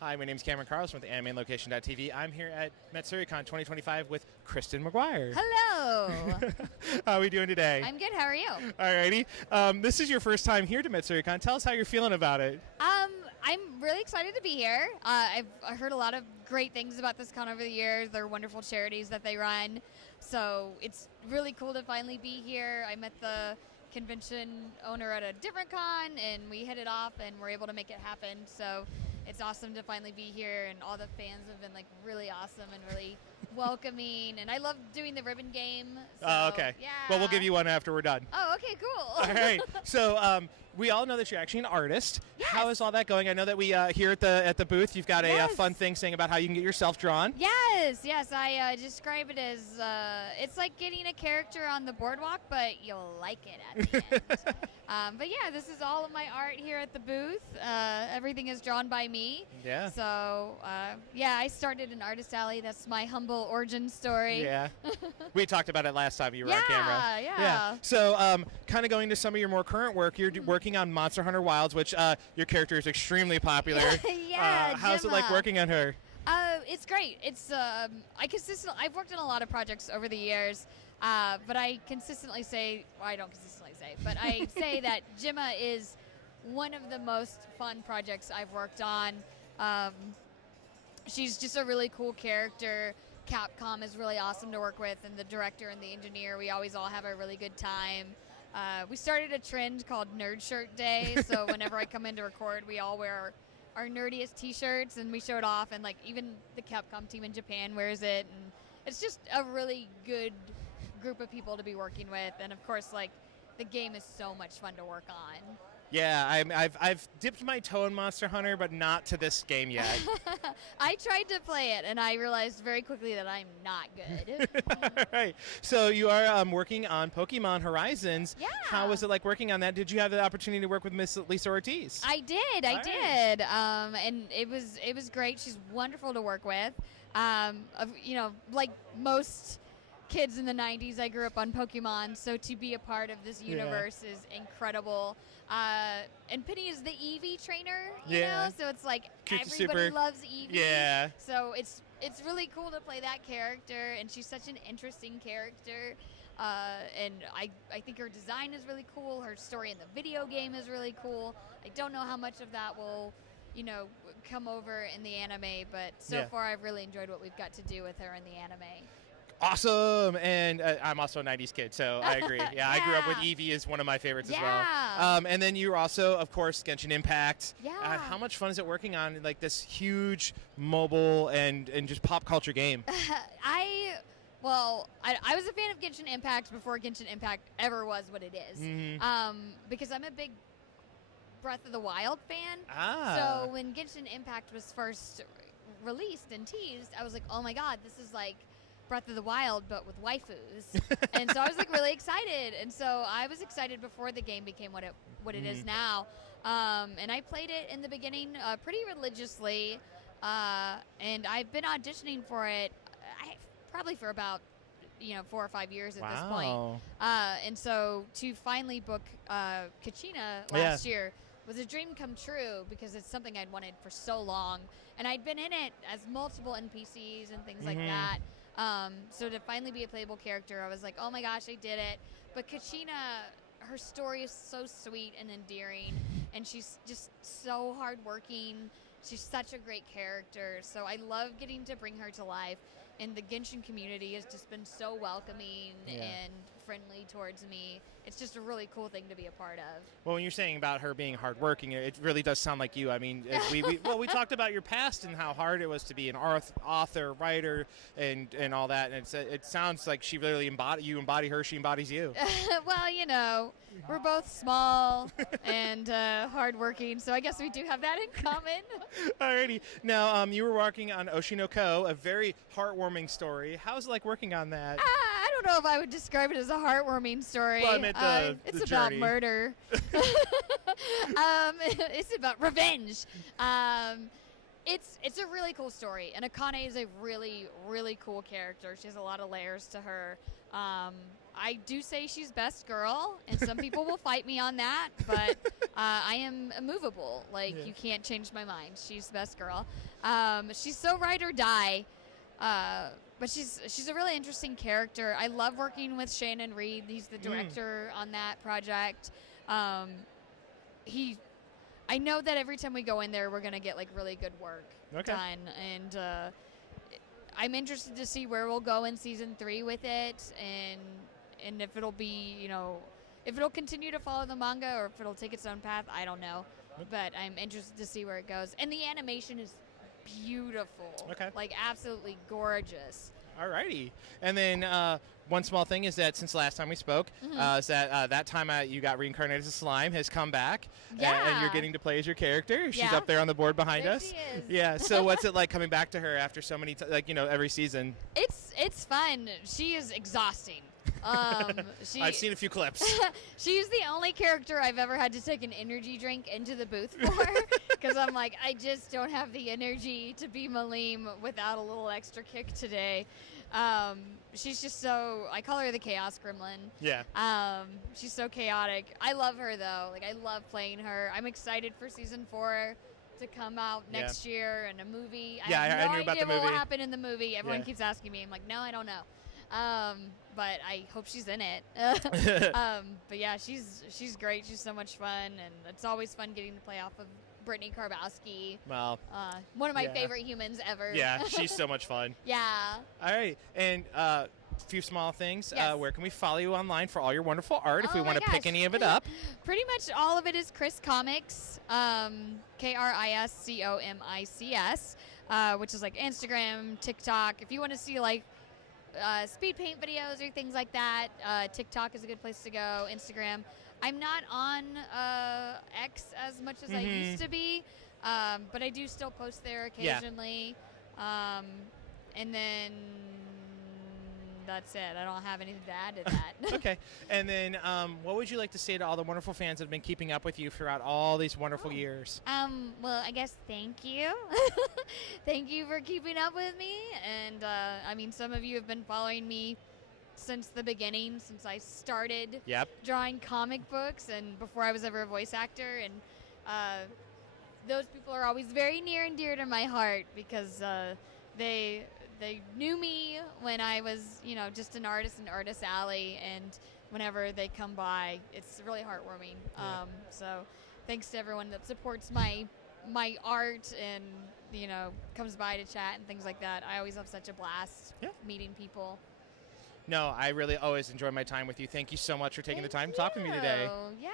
Hi, my name is Cameron Carlson with AnimeLocation.tv. I'm here at Matsuricon 2025 with Kristen McGuire. Hello. How are we doing today? I'm good. How are you? Alrighty. This is your first time here to Matsuricon. Tell us how you're feeling about it. I'm really excited to be here. I've heard a lot of great things about this con over the years. They're wonderful charities that they run. So it's really cool to finally be here. I met the convention owner at a different con, and we hit it off, and we're able to make it happen. So it's awesome to finally be here, and all the fans have been like really awesome and really welcoming. And I love doing the ribbon game. So, Okay. Yeah. Well, we'll give you one after we're done. Oh, okay, cool. All right. So we all know that you're actually an artist. Yes. How is all that going? I know that we here at the booth, you've got a Yes. fun thing saying about how you can get yourself drawn. Yes. I describe it as it's like getting a character on the boardwalk, but you'll like it at the end. But yeah, this is all of my art here at the booth. Everything is drawn by me. Yeah. So I started an artist alley. That's my humble origin story. Yeah. We talked about it last time you were on camera. Yeah. So kind of going to some of your more current work, you're working on Monster Hunter Wilds, which your character is extremely popular. Yeah, how's it like Gemma. working on her? It's great. It's I've worked on a lot of projects over the years, but I consistently say, well, I don't consistently say, but I say that Gemma is one of the most fun projects I've worked on. She's just a really cool character. Capcom is really awesome to work with, and the director and the engineer, we always all have a really good time. We started a trend called Nerd Shirt Day, so whenever I come in to record, we all wear our nerdiest t-shirts, and we show it off, and like even the Capcom team in Japan wears it, and it's just a really good group of people to be working with. And of course, like, the game is so much fun to work on. Yeah, I've dipped my toe in Monster Hunter, but not to this game yet. I tried to play it, and I realized very quickly that I'm not good. All right. So you are working on Pokemon Horizons. Yeah. How was it like working on that? Did you have the opportunity to work with Miss Lisa Ortiz? I did. And it was great. She's wonderful to work with. Like most kids in the 90s, I grew up on Pokemon, so to be a part of this universe is incredible. And Penny is the Eevee trainer, you know, so it's like Cute, everybody super. loves Eevee. Yeah. So it's really cool to play that character, and she's such an interesting character. And I think her design is really cool. Her story in the video game is really cool. I don't know how much of that will come over in the anime, but so far I've really enjoyed what we've got to do with her in the anime. Awesome. And I'm also a 90s kid, so I agree. Yeah, I grew up with Eevee as one of my favorites as well. And then you were also, of course, Genshin Impact. Yeah. How much fun is it working on like this huge mobile and just pop culture game? I was a fan of Genshin Impact before Genshin Impact ever was what it is. Mm-hmm. Because I'm a big Breath of the Wild fan. So when Genshin Impact was first released and teased, I was like, oh my god, this is like Breath of the Wild but with waifus. And so I was like really excited, and so I was excited before the game became what it is now. And I played it in the beginning pretty religiously, and I've been auditioning for it probably for about 4 or 5 years at this point. And so to finally book Kachina last year was a dream come true, because it's something I'd wanted for so long, and I'd been in it as multiple NPCs and things like that. So to finally be a playable character, I was like, oh my gosh, I did it. But Kachina, her story is so sweet and endearing, and she's just so hardworking. She's such a great character, so I love getting to bring her to life. And the Genshin community has just been so welcoming and friendly towards me. It's just a really cool thing to be a part of. Well, when you're saying about her being hardworking, it really does sound like you. I mean, we talked about your past and how hard it was to be an author, writer, and all that. And it sounds like she really you embody her, she embodies you. Well, we're both small and hardworking, so I guess we do have that in common. Alrighty. Now, you were working on Oshinoko, a very heartwarming story. How's it like working on that? I don't know if I would describe it as a heartwarming story. Well, I meant it's the about journey. murder. It's about revenge. It's a really cool story, and Akane is a really, really cool character. She has a lot of layers to her. I do say she's best girl, and some people will fight me on that, but I am immovable. Like, you can't change my mind. She's best girl. She's so ride or die, but she's a really interesting character. I love working with Shannon Reed. He's the director on that project. I know that every time we go in there, we're going to get, like, really good work done. And I'm interested to see where we'll go in season 3 with it, and if it'll be, if it'll continue to follow the manga or if it'll take its own path, I don't know. But I'm interested to see where it goes. And the animation is beautiful. Like, absolutely gorgeous. Alrighty. And then one small thing is that since last time we spoke, is that time you got reincarnated as a slime has come back. And you're getting to play as your character. She's up there on the board behind there us. She is. Yeah. So what's it like coming back to her after so many, every season? It's fun. She is exhausting. I've seen a few clips. She's the only character I've ever had to take an energy drink into the booth for, because I'm like, I just don't have the energy to be Malim without a little extra kick today. She's just I call her the Chaos Gremlin. Yeah. She's so chaotic. I love her, though. Like, I love playing her. I'm excited for season 4 to come out next year and a movie. I have no idea what will happen in the movie. Everyone keeps asking me. I'm like, no, I don't know. But I hope she's in it. But yeah, she's great. She's so much fun, and it's always fun getting to play off of Brittany Karbowski. Well, one of my favorite humans ever. Yeah, she's so much fun. Yeah. All right, and a few small things. Yes. Where can we follow you online for all your wonderful art if we want to pick any of it up? Pretty much all of it is Chris Comics, KRISCOMICS, which is like Instagram, TikTok. If you want to see like speed paint videos or things like that, TikTok is a good place to go. Instagram. I'm not on X as much as I used to be, but I do still post there occasionally. And then that's it. I don't have anything to add to that. Okay. And then what would you like to say to all the wonderful fans that have been keeping up with you throughout all these wonderful years? Well, I guess thank you. Thank you for keeping up with me. And, I mean, some of you have been following me since the beginning, since I started drawing comic books and before I was ever a voice actor. And those people are always very near and dear to my heart because they knew me when I was, just an artist in Artist Alley, and whenever they come by, it's really heartwarming. So thanks to everyone that supports my art and, comes by to chat and things like that. I always have such a blast meeting people. No, I really always enjoy my time with you. Thank you so much for taking the time to talk to me today. Yeah.